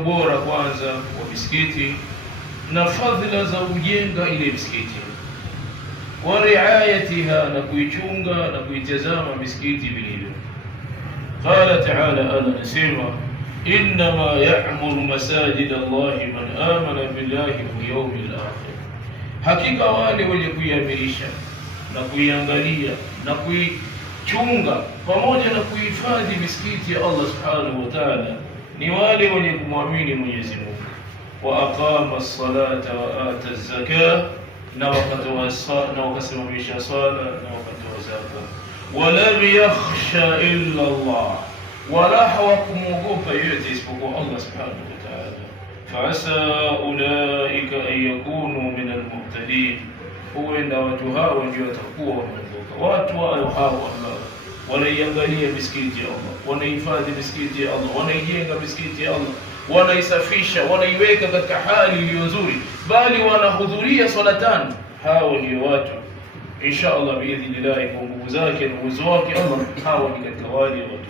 Ubora kwanza wa misikiti na fadhila za kujenga ile misikiti, wa riayatiha, na kuichunga na kuitazama misikiti vilivyo. Qala ta'ala, anasema innama ya'muru masajid Allahi man amana billahi wal yawmil akhir, hakika wale wenye kuiamirisha na kuiangalia na kuichunga pamoja na kuhifadhi misikiti ya Allah subhanahu wa ta'ala ni wale wenye kumwamini Mwenyezi Mungu. Wa aqama as-salata wa ata az-zakah, na wakasimamisha sala na wakatoa zaka. Wa lam yakhsha illa Allah, wala hawakumwogopa yote isipokuwa Allah subhanahu wa ta'ala. Fa asa ulaika an yakunu min al-muhtadin, huenda watu hao ndio watakuwa wameongoka. Watu hao ambao wanaiangalia misikiti ya Allah, wanahifadhi misikiti ya Allah, wanaijenga misikiti ya Allah, wanaisafisha, wanaiweka katika hali iliyo nzuri, bali wanahudhuria swala tano. Hao ndio watu insha Allah biidhnillah, kwa nguvu zake na uwezo wake Allah, hao ni katika wale watu.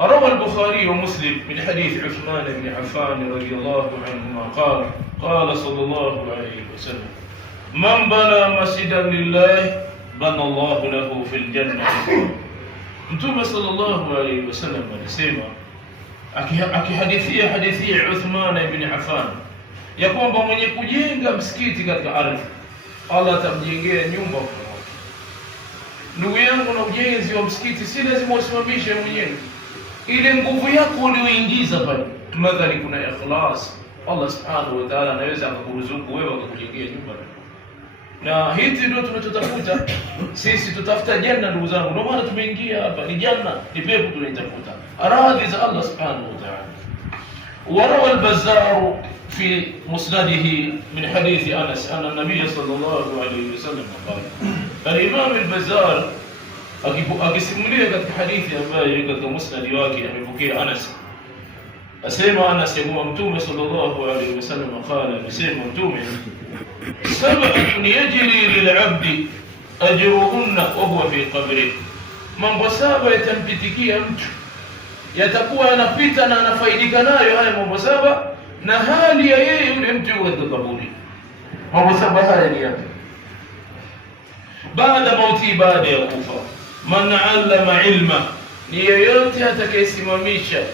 روى البخاري ومسلم من حديث عثمان بن عفان رضي الله عنهما قال قال صلى الله عليه وسلم من بنى مسجدا لله بنى الله له في الجنة. Mtume sallallahu alayhi wasallam alisema akihadithia hadithi Uthman ibn Affan ya kwamba mwenye kujenga msikiti katika ardhi, Allah atamjengea nyumba kwa moto. Ndugu yangu, na ujenzi wa msikiti si lazima usimamishe mwenyewe. Ile nguvu yako ulioingiza pale, madhali kuna ikhlas, Allah subhanahu wa ta'ala anaweza akakuruzuku wewe akakujengea nyumba. Na hizi ndio tunachotafuta sisi, tutafuta janna ndugu zangu. Ndio maana tumeingia hapa, ni janna, ni pepo tunaitafuta, radhi za Allah subhanahu wa ta'ala. وروى البزار في مسنده من حديث أنس أن النبي صلى الله عليه وسلم قال. الإمام البزار akisimulia katika hadithi ambayo iko katika musnad wake, amepokea Anas, asema Anas ya Mtume sallallahu alaihi wasallam qala, amesema Mtume, sab'atun yajri lil'abdi ajruhunna wa huwa fi qabri, mambo saba yatampitikia mtu, yatakuwa yanapita na anafaidika nayo haya mambo saba, na hali ya yeye yule mtu yuko katika kaburi. Mambo saba haya ni yapi? Baada mauti, baada ya kufa. Man allama ilma, ni yeyote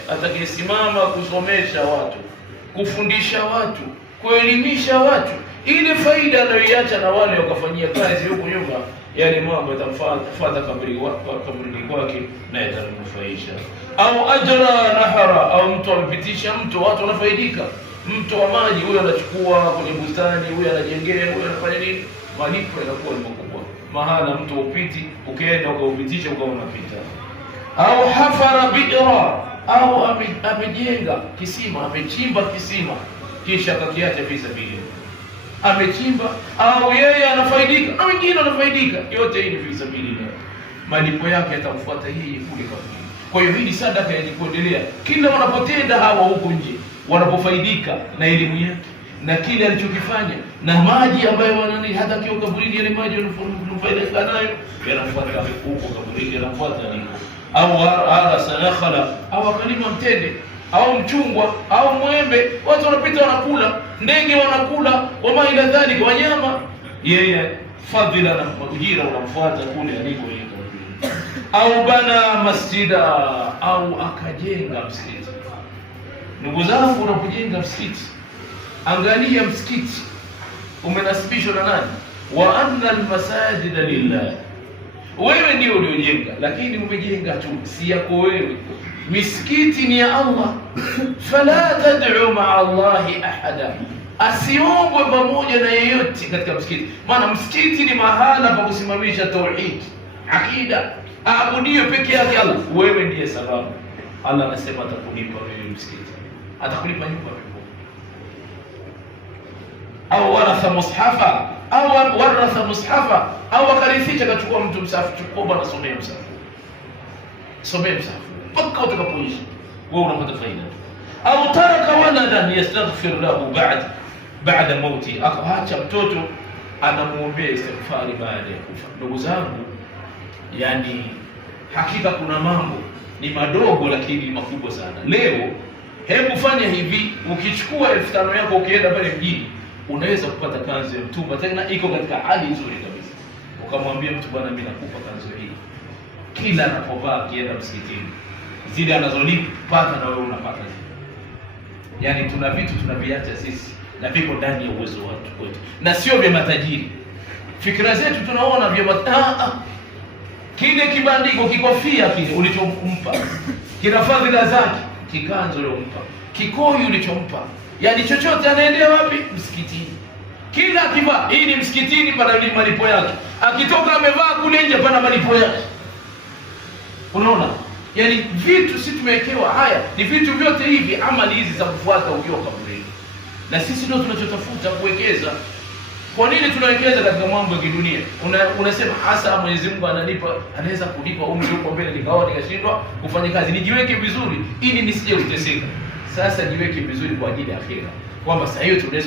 atakayesimama kusomesha watu, kufundisha watu, kuelimisha watu, ile faida anayoiacha na wale wakafanyia kazi huko nyuma, yale mambo yatamfuata kaburi kwake na yatamnufaisha. Au ajra nahara, au mtu amepitisha mto, watu wanafaidika, mto wa maji, huyo anachukua kwenye bustani, huyo anajengea, huyo anafanya nini, malipo yanakuwa ni makubwa. Mahala mtu upiti, ukaenda ukaupitisha ukawa unapita. Au hafara bi'ra, au amejenga kisima, amechimba kisima kisha akakiacha fi sabilillah, amechimba, au yeye anafaidika na wengine wanafaidika, yote hii ni fi sabilillah, malipo yake yatamfuata yeye kule kaburi. Kwa hiyo hii ni sadaka ya kuendelea, kila wanapotenda hawa huko nje, wanapofaidika na elimu yake na kile alichokifanya na maji ambayo wanani, hata kio kaburini yale maji wanafaidika nayo yanafuata huko kaburini, yanafuata niko. Au arasa nakhala, au akalima mtende au mchungwa au mwembe, watu wanapita wanakula, ndege wanakula, wama ila dhalika, wanyama, yeye fadhila na ujira unamfuata kule aliko yeye. Au bana masjida, au akajenga msikiti. Ndugu zangu, unapojenga msikiti, angalia msikiti umenasibishwa na nani? Wa anna almasajida lillah, wewe ndio uliojenga, lakini umejenga tu, si yako wewe. Misikiti ni ya Allah, fala tad'u ma'a Allahi ahada, asiombwe pamoja na yeyote katika msikiti. Maana msikiti ni mahala pa kusimamisha tauhid, akida, aabudiwe peke yake Allah. Wewe ndiye sababu. Allah anasema atakulipa wewe msikiti, atakulipa nyumba. Au waratha mushafa, au waratha mushafa, au akarithisha, kachukua mtu msafu, chukua bwana, somea msafu, somea msafu mpaka utakapoishi, wewe unapata faida. Au taraka waladan yastaghfir lahu baada mauti, akaacha mtoto anamuombea istighfari baada ya kufa. Ndugu zangu, yani hakika kuna mambo ni madogo, lakini ni makubwa sana. Leo hebu fanya hivi, ukichukua 5,000 yako ukienda pale mjini, unaweza kupata kanzu ya mtumba, tena iko katika hali nzuri kabisa. Ukamwambia mtu, bwana, mimi nakupa kanzu hii, kila anapovaa akienda msikitini, zile anazolipata na wewe unapata zile. Yaani tuna vitu tunaviacha sisi na viko ndani ya uwezo wetu, na sio vya matajiri. Fikra zetu tunaona vya kile kibandiko, kikofia kile ulichompa, kina fadhila zake, kikanzo uliompa, kikoi ulichompa, yaani chochote anaendea wapi? Msikitini. Kila akivaa, hii ni msikitini, pana malipo yake. Akitoka amevaa kule nje, pana malipo yake. Unaona? Yaani vitu si tumewekewa haya, ni vitu vyote hivi, amali hizi za kufuata ukiwa kaburini. Na sisi ndio tunachotafuta kuwekeza. Kwa nini tunawekeza katika mambo ya kidunia? Unasema hasa Mwenyezi Mungu anaweza kunipa umri huko mbele nikawa nikashindwa kufanya kazi. Nijiweke vizuri ili nisije kuteseka. Sasa jiweke vizuri kwa ajili ya akhera. Kwamba sasa hiyo tunaweza